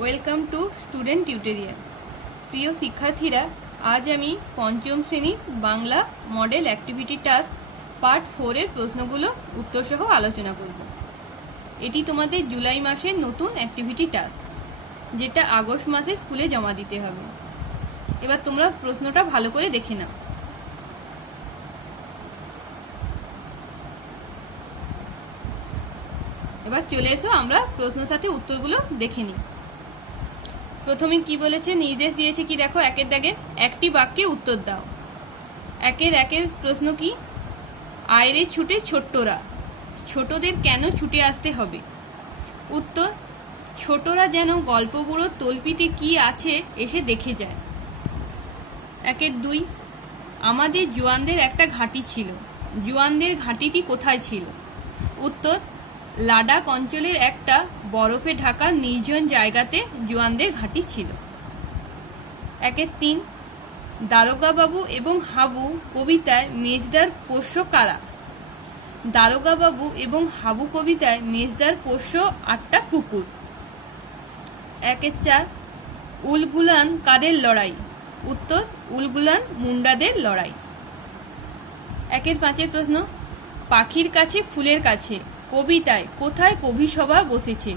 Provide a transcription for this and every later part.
Welcome to student tutorial. প্রিয় শিক্ষার্থীরা, আজ আমি পঞ্চম শ্রেণীর Bangla model activity task part 4 এর প্রশ্নগুলো উত্তরসহ আলোচনা করব। এটি তোমাদের জুলাই মাসের নতুন অ্যাক্টিভিটি টাস্ক, যেটা আগস্ট মাসে স্কুলে জমা দিতে হবে। এবার তোমরা প্রশ্নটা ভালো করে দেখে নাও। এবার চলে এসো আমরা প্রশ্নের সাথে উত্তরগুলো দেখে নিই। প্রথমে কি বলেছে, নির্দেশ দিয়েছে কি দেখো, একের দাগে একটি বাক্যে উত্তর দাও। একের প্রশ্ন কি, আয়রে ছুটে ছোট্টরা, ছোটদের কেন ছুটে আসতে হবে? উত্তর, ছোটরা যেন গল্পগুলোর তল্পিতে কি আছে এসে দেখে যায়। একের 2, আমাদের জোয়ানদের একটা ঘাঁটি ছিল, জোয়ানদের ঘাঁটিটি কোথায় ছিল? উত্তর, লাদাখ অঞ্চলের একটা বরফে ঢাকা নির্জন জায়গাতে জোয়ানদের ঘাঁটি ছিল। একের 3, দারোগা বাবু এবং হাবু কবিতায় মেজদার পোষ্য কারা? দারোগা বাবু এবং হাবু কবিতায় মেজদার পোষ্য 8টা কুকুর। একের 4, উলগুলান কাদের লড়াই? উত্তর, উলগুলান মুন্ডাদের লড়াই। একের 5 প্রশ্ন, পাখির কাছে ফুলের কাছে কবিতায় কোথায় কবিসভা বসেছে?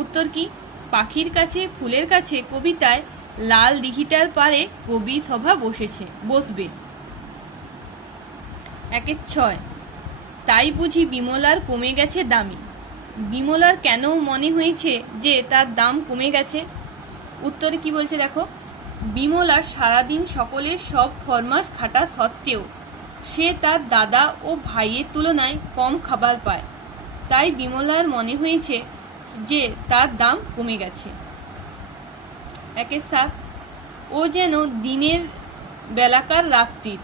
উত্তর কি, পাখির কাছে ফুলের কাছে কবিতায় লাল দিঘিটার পারে কবি সভা বসবে। একের 6, তাই বুঝি বিমলার কমে গেছে দামি? বিমলার কেন মনে হয়েছে যে তার দাম কমে গেছে? উত্তরে কি বলছে দেখো, বিমলার সারাদিন সকলের সব ফরমাস খাটা সত্ত্বেও সে তার দাদা ও ভাইয়ের তুলনায় কম খাবার পায়, তাই বিমলার মনে হয়েছে যে তার দাম কমে গেছে। একের 7, ও যেন দিনের বেলাকার রাত্রির,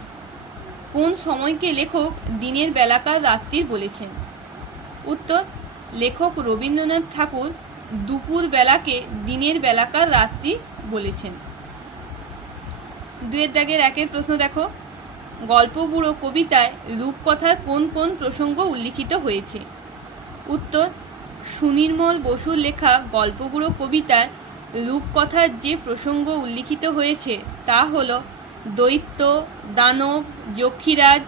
কোন সময়কে লেখক দিনের বেলাকার রাত্রির বলেছেন? উত্তর, লেখক রবীন্দ্রনাথ ঠাকুর দুপুর বেলাকে দিনের বেলাকার রাত্রি বলেছেন। 2 দাগের 1 প্রশ্ন দেখো, গল্প বুড়ো কবিতায় রূপকথার কোন কোন প্রসঙ্গ উল্লিখিত হয়েছে? উত্তর, সুনির্মল বসুর লেখা গল্প বুড়ো কবিতায় রূপকথার যে প্রসঙ্গ উল্লিখিত হয়েছে তা হল দৈত্য, দানব, যক্ষীরাজ,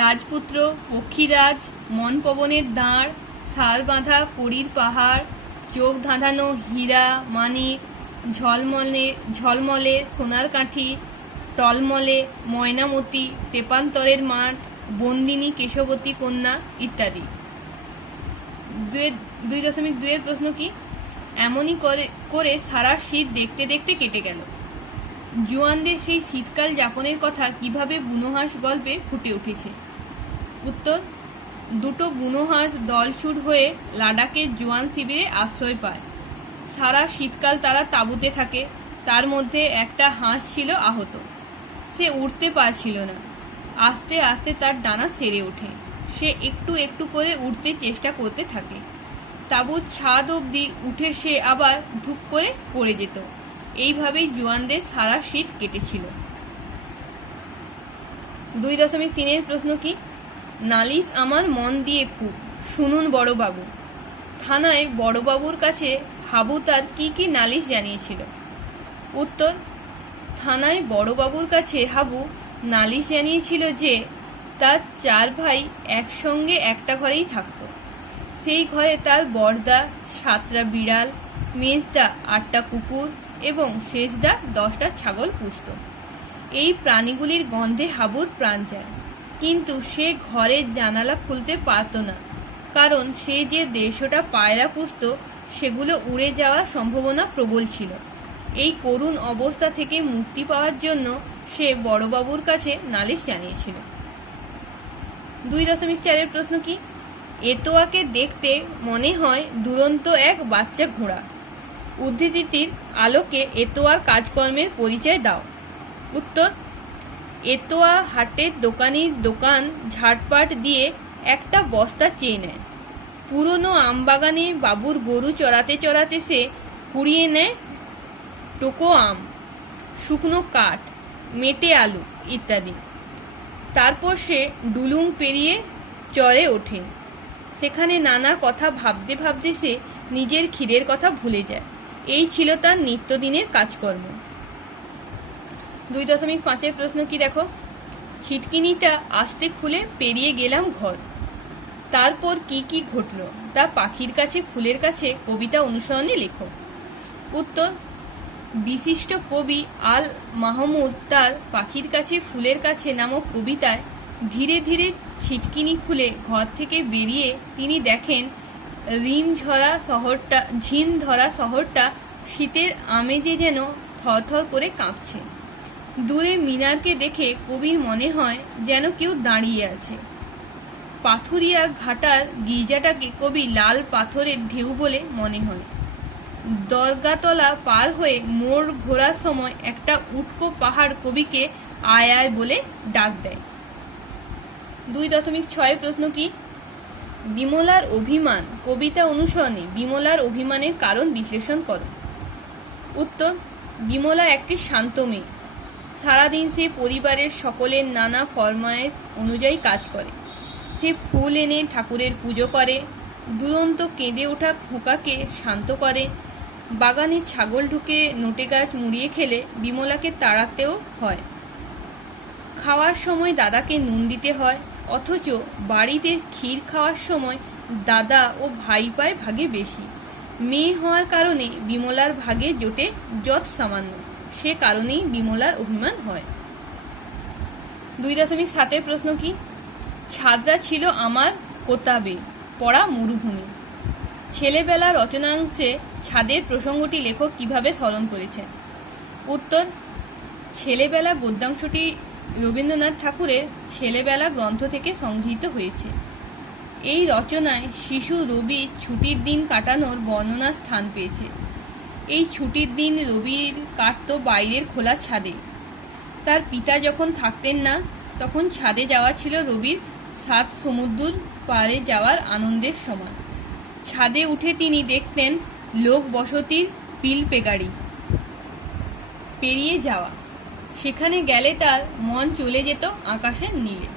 রাজপুত্র, পক্ষীরাজ, মনপবনের দাঁড়, শাল বাঁধা পুরীর পাহাড়, চোখ ধাঁধানো হীরা মানিক, ঝলমলে সোনার কাঠি, টলমলে ময়নামতি, তেপান্তরের মাঠ, বন্দিনী কেশবতী কন্যা ইত্যাদি। 2.2 প্রশ্ন কি, এমনই করে সারা শীত দেখতে দেখতে কেটে গেল। জোয়ানদের সেই শীতকাল যাপনের কথা কিভাবে বুনোহাঁস গল্পে ফুটে উঠেছে? উত্তর, 2টো বুনোহাঁস দলছুট হয়ে লাদাখের জোয়ান শিবিরে আশ্রয় পায়। সারা শীতকাল তারা তাঁবুতে থাকে। তার মধ্যে একটা হাঁস ছিল আহত, সে উঠতে পারছিল না। আস্তে আস্তে তার ডানা সেরে ওঠে, সে একটু একটু করে উঠতে চেষ্টা করতে থাকে। তাঁবুর ছাদ অবধি উঠে সে আবার ধূপ করে পড়ে যেত। এইভাবেই জোয়ানদের সারা শীত কেটেছিল। 2.3 প্রশ্ন কি, নালিশ আমার মন দিয়ে খুব, শুনুন বড়বাবু। থানায় বড়বাবুর কাছে হাবু তার কি কি নালিশ জানিয়েছিল? উত্তর, থানায় বড়বাবুর কাছে হাবু নালিশ জানিয়েছিল যে তার 4 ভাই একসঙ্গে একটা ঘরেই থাকত। সেই ঘরে তার বড়দা 7টা বিড়াল, মেজদা 8টা কুকুর এবং শেষদা 10টা ছাগল পুষত। এই প্রাণীগুলির গন্ধে হাবুর প্রাণ যায়, কিন্তু সে ঘরের জানালা খুলতে পারত না, কারণ সে যে 150টা পায়রা পুষত সেগুলো উড়ে যাওয়ার সম্ভাবনা প্রবল ছিল। এই করুণ অবস্থা থেকে মুক্তি পাওয়ার জন্য সে বড়বাবুর কাছে নালিশ জানিয়েছিল। 2.4 প্রশ্ন কি, এতোয়াকে দেখতে মনে হয় দুরন্ত এক বাচ্চা ঘোড়া। উদ্ধৃতিটির আলোকে এতোয়ার কাজকর্মের পরিচয় দাও। উত্তর, এতোয়া হাটের দোকানির দোকান ঝাটপাট দিয়ে একটা বস্তা চেয়ে নেয়। পুরনো আমবাগানে বাবুর গরু চড়াতে চড়াতে সে কুড়িয়ে নেয় টোকো আম, শুকনো কাঠ, মেটে আলু ইত্যাদি। তারপর সে ডুলুং পেরিয়ে চড়ে ওঠে। সেখানে নানা কথা ভাবতে ভাবতে সে নিজের ক্ষীরের কথা ভুলে যায়। এই ছিল তার নিত্যদিনের কাজকর্ম। 2.5 প্রশ্ন কি দেখো, ছিটকিনিটা আস্তে খুলে পেরিয়ে গেলাম ঘর, তারপর কি কি ঘটলো তা পাখির কাছে ফুলের কাছে কবিতা অনুসরণে লেখো। উত্তর, বিশিষ্ট কবি আল মাহমুদ তার পাখির কাছে ফুলের কাছে নামক কবিতায় ধীরে ধীরে ছিটকিনি খুলে ঘর থেকে বেরিয়ে তিনি দেখেন ঝিম ধরা শহরটা শীতের আমেজে যেন থরথর করে কাঁপছে। দূরে মিনারকে দেখে কবির মনে হয় যেন কেউ দাঁড়িয়ে আছে। পাথুরিয়া ঘাটার গির্জাটাকে কবি লাল পাথরের ঢেউ বলে মনে হয়। দরগাতলা পার হয়ে মোড় ঘোরার সময় একটা উটকো পাহাড় কবিকে আয় আয় বলে ডাক দেয়। 2.6 প্রশ্ন কি, বিমলার অভিমান কবিতা অনুসরণে বিমলার অভিমানের কারণ বিশ্লেষণ করো। উত্তর, বিমলা একটি শান্ত মেয়ে। সারাদিন সে পরিবারের সকলের নানা ফরমায়েশ অনুযায়ী কাজ করে। সে ফুল এনে ঠাকুরের পুজো করে, দুরন্ত কেঁদে ওঠা খোকাকে শান্ত করে, বাগানে ছাগল ঢুকে নোটে গাছ মুড়িয়ে খেলে বিমলাকে তাড়াতেও হয়। খাওয়ার সময় দাদাকে নুন দিতে হয়, অথচ বাড়িতে ক্ষীর খাওয়ার সময় দাদা ও ভাই পায় ভাগে বেশি। মেয়ে হওয়ার কারণে বিমলার ভাগে জোটে যত সামান্য, সে কারণেই বিমলার অভিমান হয়। 2.7 প্রশ্ন কি, ছাদরা ছিল আমার কোতাবে পড়া মরুভূমি। ছেলেবেলা রচনাংশে ছাদের প্রসঙ্গটি লেখক কিভাবে স্মরণ করেছেন। উত্তর, ছেলেবেলা গদ্যাংশটি রবীন্দ্রনাথ ঠাকুরের ছেলেবেলা গ্রন্থ থেকে সংগৃহীত হয়েছে। এই রচনায় শিশু রবি ছুটির দিন কাটানোর বর্ণনা স্থান পেয়েছে। এই ছুটির দিন রবির কাটতো বাইরের খোলা ছাদে। তার পিতা যখন থাকতেন না তখন ছাদে যাওয়া ছিল রবির 7 সমুদ্র পারে যাওয়ার আনন্দের সমান। ছাদে উঠে তিনি দেখতেন লোক বসতির পিলপে গাড়ি পেরিয়ে যাওয়া, সেখানে গেলে তার মন চলে যেত আকাশের নীলে।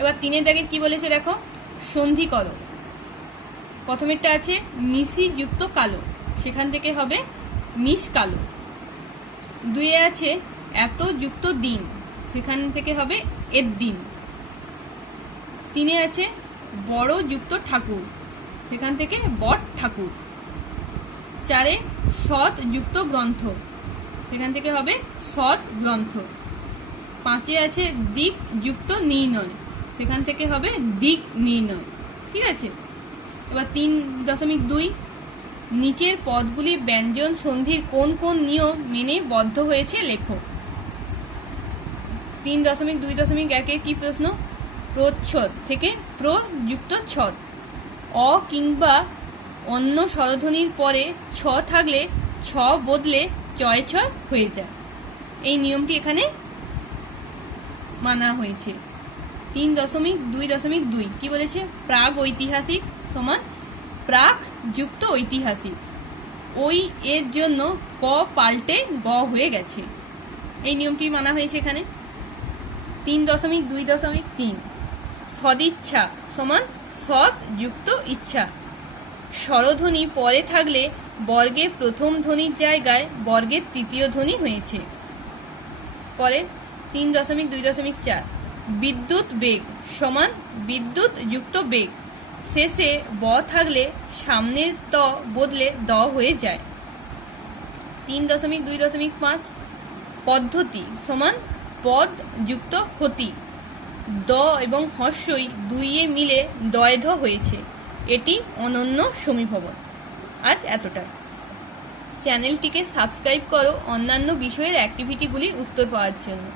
এবার 3 দাগে কি বলেছে দেখো, সন্ধি করো। প্রথমেরটা আছে মিশি যুক্ত কালো, সেখান থেকে হবে মিশ কালো। 2 আছে এত যুক্ত দিন, সেখান থেকে হবে এর দিন। 3 আছে বড় যুক্ত ঠাকুর, সেখান থেকে বট ঠাকুর। 4 সৎ যুক্ত গ্রন্থ, সেখান থেকে হবে সৎ গ্রন্থ। 5 আছে দিক যুক্ত নির্ণয়, সেখান থেকে হবে দিক নির্ণয়। ঠিক আছে। এবার 3.2 নিচের পদগুলি ব্যঞ্জন সন্ধির কোন কোন নিয়ম মেনে বদ্ধ হয়েছে লেখো। 3.2.1 কি প্রশ্ন, প্রচ্ছদ থেকে প্র যুক্ত ছদ। অ কিংবা অন্য স্বরধ্বনির পরে ছ থাকলে ছ বদলে চয় ছ হয়ে যায়। এই নিয়মটি এখানে মানা হয়েছে। 3.2.2 কি বলেছে, প্রাগ ঐতিহাসিক সমান প্রাক যুক্ত ঐতিহাসিক। ওই এর জন্য ক পাল্টে গ হয়ে গেছে। এই নিয়মটি মানা হয়েছে এখানে। 3.2.3 সদিচ্ছা সমান সৎ যুক্ত ইচ্ছা। স্বরধ্বনি পরে থাকলে বর্গের প্রথম ধ্বনির জায়গায় বর্গের তৃতীয় ধ্বনি হয়েছে। পরে 3.2.4 বিদ্যুৎ বেগ সমান বিদ্যুৎ যুক্ত বেগ। শেষে ব থাকলে সামনের ত বদলে দ হয়ে যায়। 3.2.5 পদ্ধতি সমান পদ যুক্ত হতি। দ এবং হর্ষই দুইয়ে মিলে দয়ধ হয়েছে। এটি অনন্য সমীভবন। আজ এতটাই। চ্যানেলটিকে সাবস্ক্রাইব করো অন্যান্য বিষয়ের অ্যাক্টিভিটিগুলি উত্তর পাওয়ার জন্য।